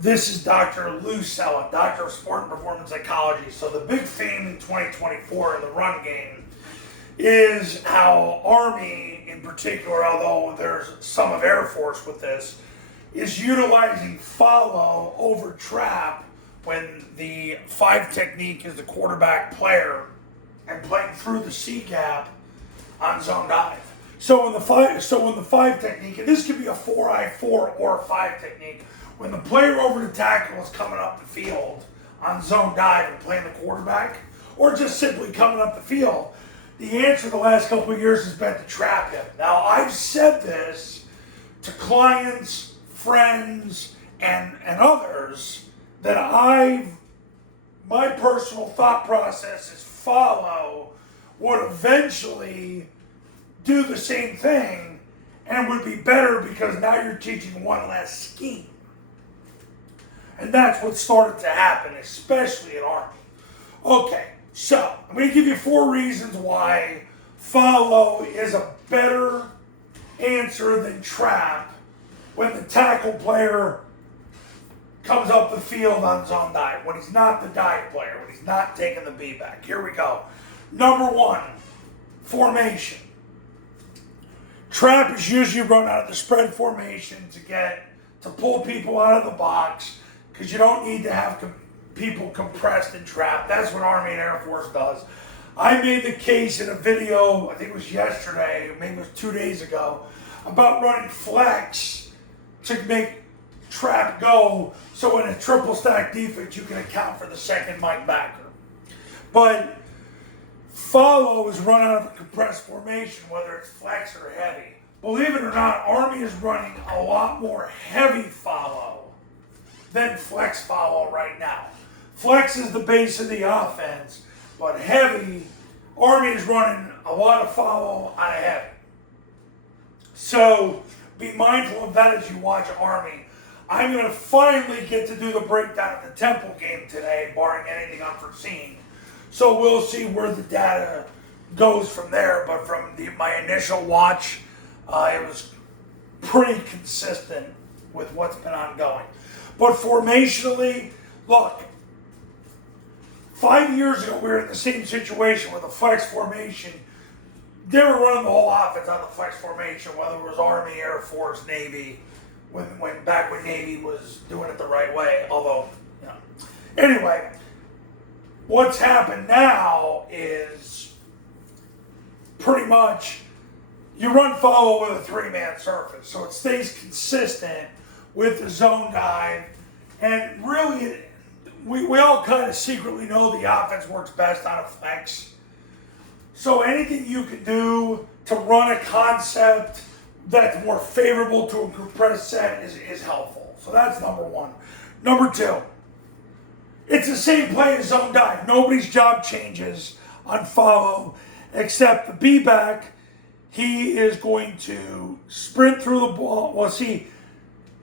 This is Dr. Lou Cella, Doctor of Sport and Performance Psychology. So the big theme in 2024 in the run game is how Army in particular, although there's some of Air Force with this, is utilizing follow over trap when the 5 technique is the quarterback player and playing through the C gap on zone dive. So in the 5 technique, and this could be a 4-eye-4 or a 5 technique, when the player over the tackle is coming up the field on zone dive and playing the quarterback, or just simply coming up the field, the answer the last couple of years has been to trap him. Now, I've said this to clients, friends, and others that my personal thought process is follow would eventually do the same thing and would be better because now you're teaching one less scheme. And that's what started to happen, especially in Army. Okay, so I'm going to give you 4 reasons why follow is a better answer than trap when the tackle player comes up the field on zone dive, when he's not the dive player, when he's not taking the B back. Here we go. Number 1, formation. Trap is usually run out of the spread formation to pull people out of the box, because you don't need to have people compressed and trapped. That's what Army and Air Force does. I made the case in a video, I think it was yesterday, maybe it was 2 days ago, about running flex to make trap go, so in a triple stack defense you can account for the second Mike backer. But follow is run out of a compressed formation, whether it's flex or heavy. Believe it or not, Army is running a lot more heavy follow than flex follow right now. Flex is the base of the offense, but heavy, Army is running a lot of follow on a heavy. So be mindful of that as you watch Army. I'm going to finally get to do the breakdown of the Temple game today, barring anything unforeseen. So we'll see where the data goes from there. But from my initial watch, it was pretty consistent with what's been ongoing. But formationally, look, 5 years ago we were in the same situation with the flex formation. They were running the whole offense on the flex formation, whether it was Army, Air Force, Navy, back when Navy was doing it the right way, although, you know. Anyway, what's happened now is pretty much you run follow with a 3-man surface, so it stays consistent with the zone dive, and really, we all kind of secretly know the offense works best on a flex. So anything you can do to run a concept that's more favorable to a compressed set is helpful. So that's number 1. Number 2, it's the same play as zone dive. Nobody's job changes on follow except the B-back. He is going to sprint through the ball. Well, see,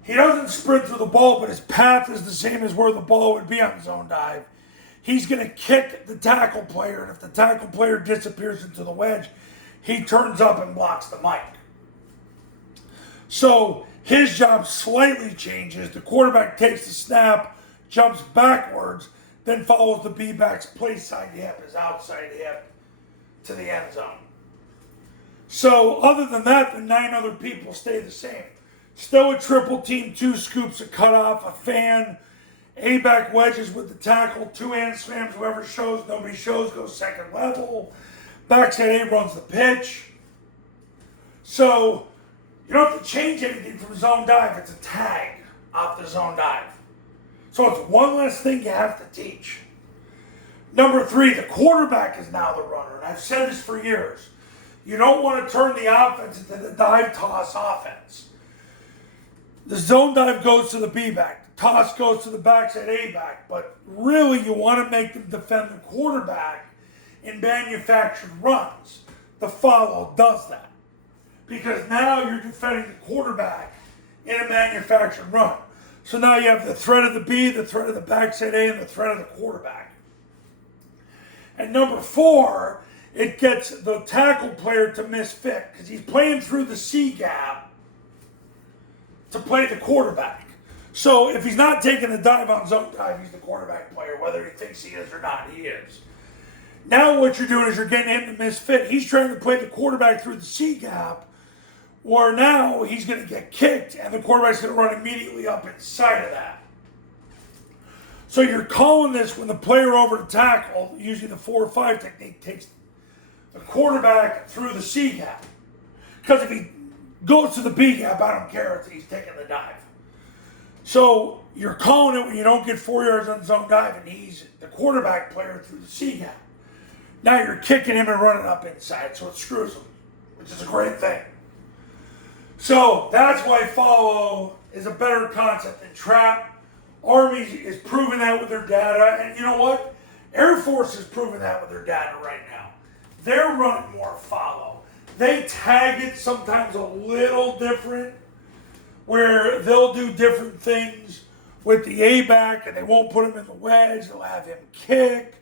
he doesn't sprint through the ball, but his path is the same as where the ball would be on zone dive. He's going to kick the tackle player, and if the tackle player disappears into the wedge, he turns up and blocks the mic. So his job slightly changes. The quarterback takes the snap, jumps backwards, then follows the B-back's play side hip, his outside hip, to the end zone. So other than that, the 9 other people stay the same. Still a triple team, 2 scoops, a cutoff, a fan, A-back wedges with the tackle, 2 hand slams, whoever shows, nobody shows, goes second level. Backside A runs the pitch. So you don't have to change anything from zone dive. It's a tag off the zone dive. So it's one less thing you have to teach. Number 3, the quarterback is now the runner. And I've said this for years. You don't want to turn the offense into the dive toss offense. The zone dive goes to the B-back. The toss goes to the backside A-back. But really, you want to make them defend the quarterback in manufactured runs. The follow does that. Because now you're defending the quarterback in a manufactured run. So now you have the threat of the B, the threat of the backside A, and the threat of the quarterback. And number 4, it gets the tackle player to misfit because he's playing through the C gap to play the quarterback. So if he's not taking the dive on zone dive, he's the quarterback player, whether he thinks he is or not, he is. Now what you're doing is you're getting him to misfit. He's trying to play the quarterback through the C gap, where now he's going to get kicked, and the quarterback's going to run immediately up inside of that. So you're calling this when the player over the tackle, usually the 4 or 5 technique, takes the quarterback through the C gap. Because if he goes to the B gap, I don't care if he's taking the dive. So you're calling it when you don't get 4 yards on zone dive, and he's the quarterback player through the C gap. Now you're kicking him and running up inside, so it screws him, which is a great thing. So that's why follow is a better concept than trap. Army is proving that with their data, and you know what? Air Force is proving that with their data right now. They're running more follow. They tag it sometimes a little different, where they'll do different things with the A-back, and they won't put him in the wedge. They'll have him kick,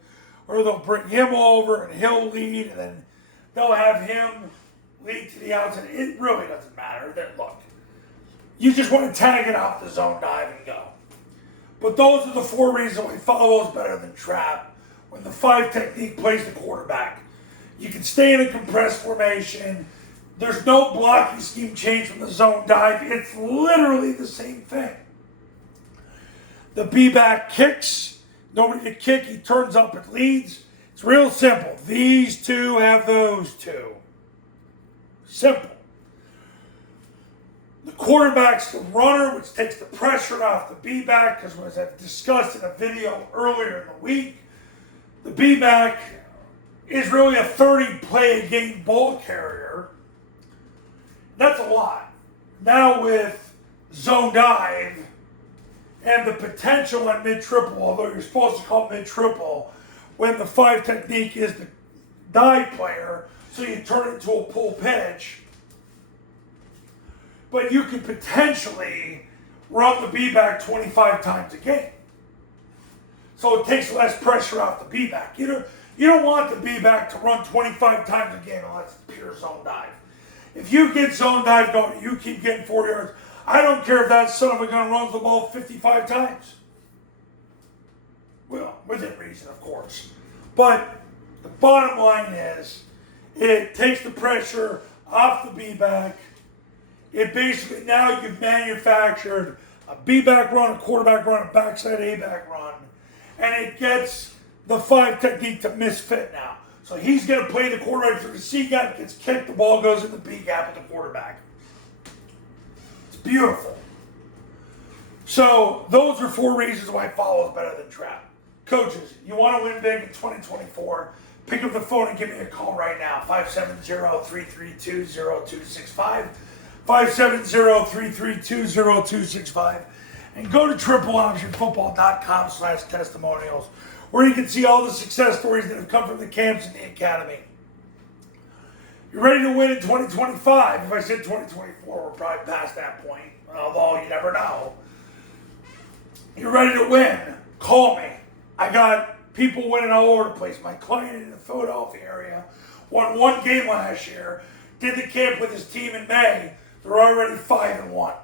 or they'll bring him over and he'll lead, and then they'll have him lead to the outside. It really doesn't matter. Look, you just want to tag it off the zone dive and go. But those are the 4 reasons why follow is better than trap. When the 5 technique plays the quarterback, you can stay in a compressed formation. There's no blocking scheme change from the zone dive. It's literally the same thing. The B-back kicks. Nobody to kick. He turns up and leads. It's real simple. These 2 have those 2. Simple. The quarterback's the runner, which takes the pressure off the B-back, because as I've discussed in a video earlier in the week, the B-back is really a 30-play-a-game ball carrier. That's a lot. Now with zone dive and the potential on mid-triple, although you're supposed to call mid-triple, when the 5 technique is the dive player, so you turn it into a pull pitch. But you could potentially run the B-back 25 times a game. So it takes less pressure off the B-back. You don't want the B-back to run 25 times a game unless it's pure zone dive. If you get zone dive going, you keep getting 4 yards. I don't care if that son of a gun runs the ball 55 times. Well, within reason, of course. But the bottom line is, it takes the pressure off the B-back. It basically, now you've manufactured a B-back run, a quarterback run, a backside A-back run, and it gets the 5 technique to misfit now. So he's going to play the quarterback through the C gap, gets kicked, the ball goes in the B gap with the quarterback. It's beautiful. So those are 4 reasons why follow is better than trap. Coaches, you want to win big in 2024, pick up the phone and give me a call right now. 570-332-0265. 570-332-0265. And go to tripleoptionfootball.com/testimonials, where you can see all the success stories that have come from the camps and the academy. You're ready to win in 2025. If I said 2024, we're probably past that point, although you never know. You're ready to win. Call me. I got people winning all over the place. My client in the Philadelphia area won 1 game last year, did the camp with his team in May. They're already 5-1.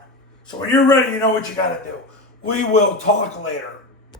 So when you're ready, you know what you got to do. We will talk later.